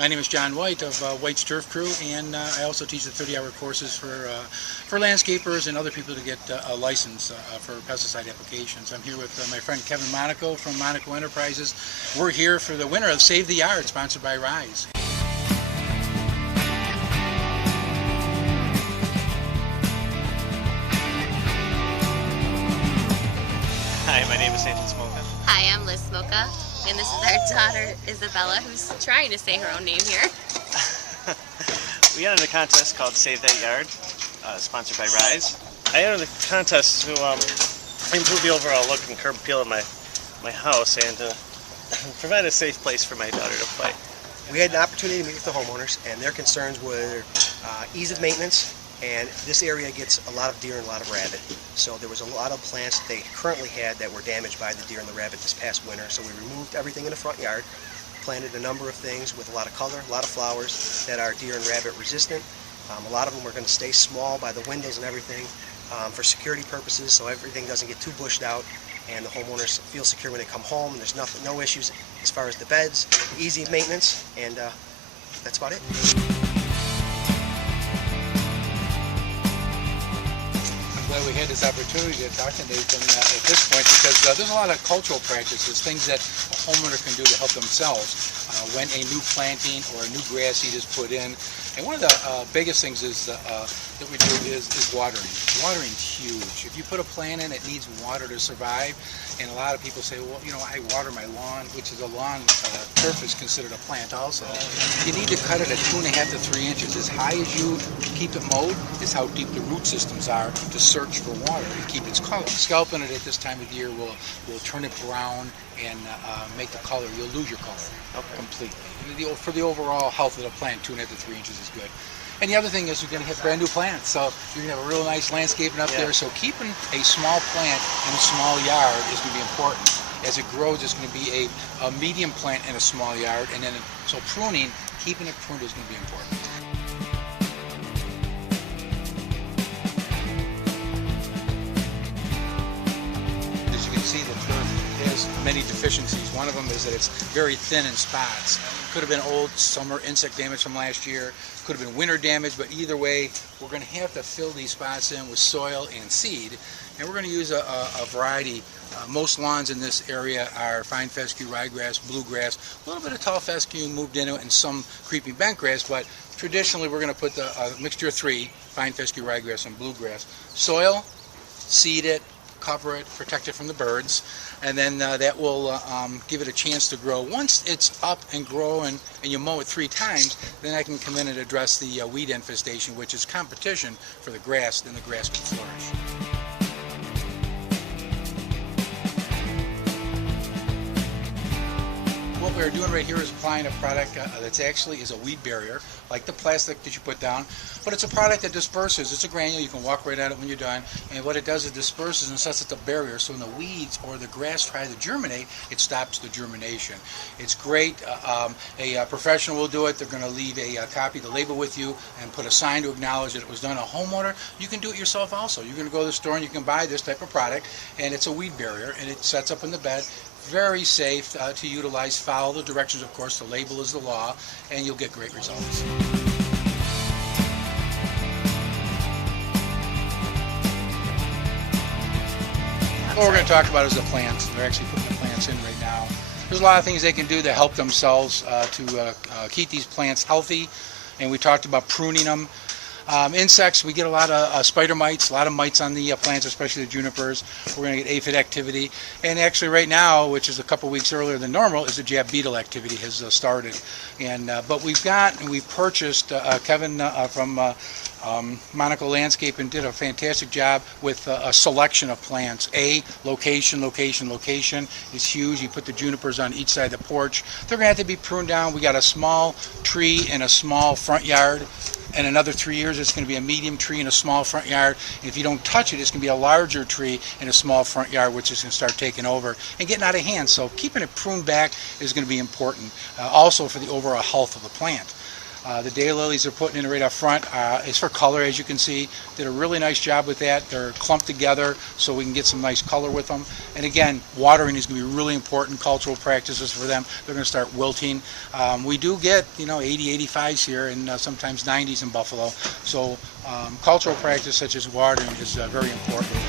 My name is John White of White's Turf Crew, and I also teach the 30-hour courses for landscapers and other people to get a license for pesticide applications. I'm here with my friend Kevin Monaco from Monaco Enterprises. We're here for the winner of Save the Yard, sponsored by Rise. Hi, my name is Nathan Smoka. Hi, I'm Liz Smoka, and this is our daughter Isabella, who's trying to say her own name here. We entered a contest called Save That Yard, sponsored by Rise. I entered the contest to improve the overall look and curb appeal of my house and to provide a safe place for my daughter to play. We had an opportunity to meet with the homeowners, and their concerns were ease of maintenance, and this area gets a lot of deer and a lot of rabbit. So there was a lot of plants that they currently had that were damaged by the deer and the rabbit this past winter. So we removed everything in the front yard, planted a number of things with a lot of color, a lot of flowers that are deer and rabbit resistant. A lot of them are going to stay small by the windows and everything for security purposes, so everything doesn't get too bushed out, and the homeowners feel secure when they come home, and there's no issues as far as the beds, easy maintenance, and that's about it. I'm glad we had this opportunity to talk to Nathan at this point, because there's a lot of cultural practices, things that a homeowner can do to help themselves when a new planting or a new grass seed is put in. And one of the biggest things is that we do is watering. Watering's huge. If you put a plant in, it needs water to survive. And a lot of people say, well, you know, I water my lawn, which is a lawn turf is considered a plant also. You need to cut it at 2.5 to 3 inches. As high as you keep it mowed is how deep the root systems are to search for water and keep its color. Scalping it at this time of year will turn it brown and make the color. You'll lose your color completely. For the overall health of the plant, 2.5 to 3 inches is good. And the other thing is you're going to have brand new plants, so you're going to have a real nice landscaping up there. So keeping a small plant in a small yard is going to be important. As it grows, it's going to be a medium plant in a small yard, and then so pruning, keeping it pruned is going to be important. As you can see, the turf has many deficiencies. One of them is that it's very thin in spots. Could have been old summer insect damage from last year, could have been winter damage, but either way, we're going to have to fill these spots in with soil and seed, and we're going to use a variety. Most lawns in this area are fine fescue, ryegrass, bluegrass, a little bit of tall fescue moved into it, and some creeping bentgrass, but traditionally we're going to put the mixture of 3, fine fescue, ryegrass, and bluegrass. Soil, seed it, cover it, protect it from the birds, and then that will give it a chance to grow. Once it's up and growing and you mow it 3 times, then I can come in and address the weed infestation, which is competition for the grass, then the grass can flourish. What we're doing right here is applying a product that's actually is a weed barrier, like the plastic that you put down, but it's a product that disperses. It's a granule, you can walk right at it when you're done, and what it does is disperses and sets it a barrier, so when the weeds or the grass try to germinate, it stops the germination. It's great. A professional will do it. They're going to leave a copy of the label with you and put a sign to acknowledge that it was done. A homeowner, you can do it yourself also. You're going to go to the store and you can buy this type of product, and it's a weed barrier, and it sets up in the bed. Very safe to utilize. Follow the directions, of course. The label is the law, and you'll get great results. What we're going to talk about is the plants. They're actually putting the plants in right now. There's a lot of things they can do to help themselves to keep these plants healthy, and we talked about pruning them. Insects, we get a lot of spider mites, a lot of mites on the plants, especially the junipers. We're going to get aphid activity. And actually right now, which is a couple weeks earlier than normal, is the jab beetle activity has started. And but we've purchased, Kevin from Monaco Landscape and did a fantastic job with a selection of plants. Location is huge. You put the junipers on each side of the porch. They're going to have to be pruned down. We got a small tree in a small front yard. In another 3 years, it's going to be a medium tree in a small front yard. And if you don't touch it, it's going to be a larger tree in a small front yard, which is going to start taking over and getting out of hand. So keeping it pruned back is going to be important, also for the overall health of the plant. The daylilies they're putting in right up front is for color, as you can see. Did a really nice job with that. They're clumped together so we can get some nice color with them. And again, watering is going to be really important cultural practices for them. They're going to start wilting. We do get 80, 85s here, and sometimes 90s in Buffalo. So cultural practice such as watering is very important.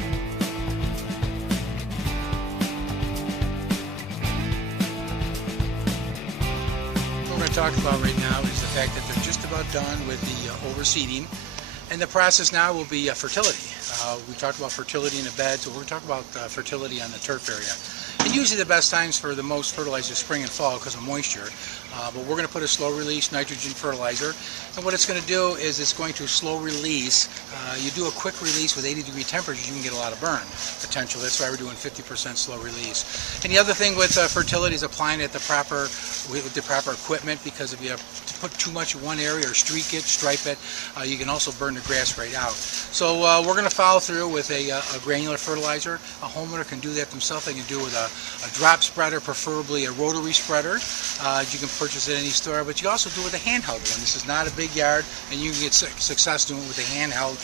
What we're going to talk about right now is the fact that they're just about done with the overseeding, and the process now will be fertility. We talked about fertility in the bed, so we're going to talk about fertility on the turf area. And usually the best times for the most fertilizer is spring and fall because of moisture. But we're going to put a slow release nitrogen fertilizer, and what it's going to do is it's going to slow release. You do a quick release with 80-degree temperatures, you can get a lot of burn potential. That's why we're doing 50% slow release. And the other thing with fertility is applying it with the proper equipment, because if you put too much in one area or streak it, stripe it, you can also burn the grass right out. So we're going to follow through with a granular fertilizer. A homeowner can do that themselves. They can do it with a drop spreader, preferably a rotary spreader. You can purchase it at any store, but you also do it with a handheld one. This is not a big yard, and you can get success doing it with a handheld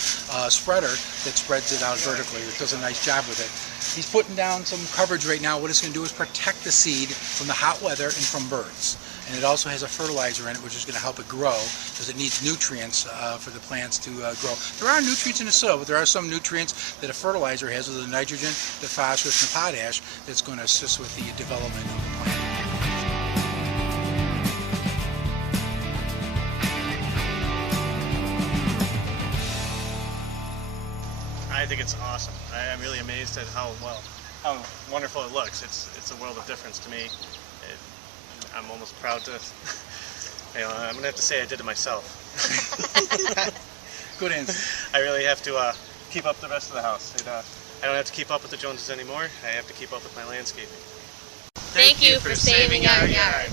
spreader that spreads it out vertically. It does a nice job with it. He's putting down some coverage right now. What it's going to do is protect the seed from the hot weather and from birds. And it also has a fertilizer in it, which is going to help it grow, because it needs nutrients for the plants to grow. There are nutrients in the soil, but there are some nutrients that a fertilizer has, with the nitrogen, the phosphorus, and the potash, that's going to assist with the development of the plant. I think it's awesome. I'm really amazed at how wonderful it looks. It's a world of difference to me. I'm almost proud to. I'm gonna have to say I did it myself. Good answer. I really have to keep up the rest of the house. I don't have to keep up with the Joneses anymore. I have to keep up with my landscaping. Thank you for saving our yard.